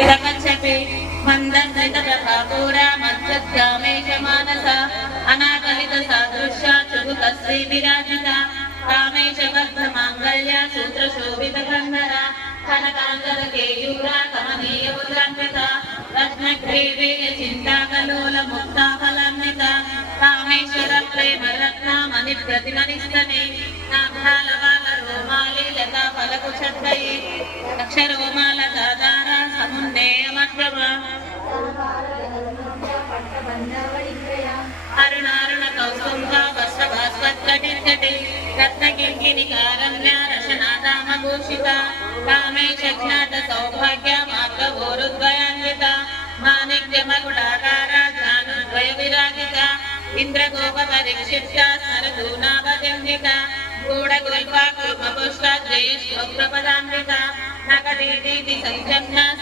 इदकच्छपि मन्दस्मितप्रभापूरा मज्जद्गामेश Manas अनाकलितसादृश्या चुबुकस्त्री विराजिता Kamesh बद्धमाङ्गल्य सूत्रशोभितकन्धरा कनकाङ्गदकेयूरा कमनीयमुद्रान्विता रत्नग्रीवेय चिन्ताकलोलमुक्ताफलान्विता Kameshwar प्रेमरत्नामणिप्रतिमनिस्तने नाभालवालरोमाले Lata फलकुशद्वये अक्षरोमालदादारा समुन्नेयमग्रम अरुणारुण कौस्तुम्भा वस्त्रभास्वत्कटिर्कटे रत्नकिङ्किणिकारम्या रशनादामभूषिता कामेशज्ञात Saubhagya मार्गवोरुद्वयान्विता माणिक्यमकुटाकारा ज्ञानोद्वय विराजिता इन्द्रगोपपरिक्षिप्ता सरधूनाभजन्विता गूढगोल्पा कूर्मपुष्टा जयेष्वप्रपदान्विता नगरीति सञ्जन्या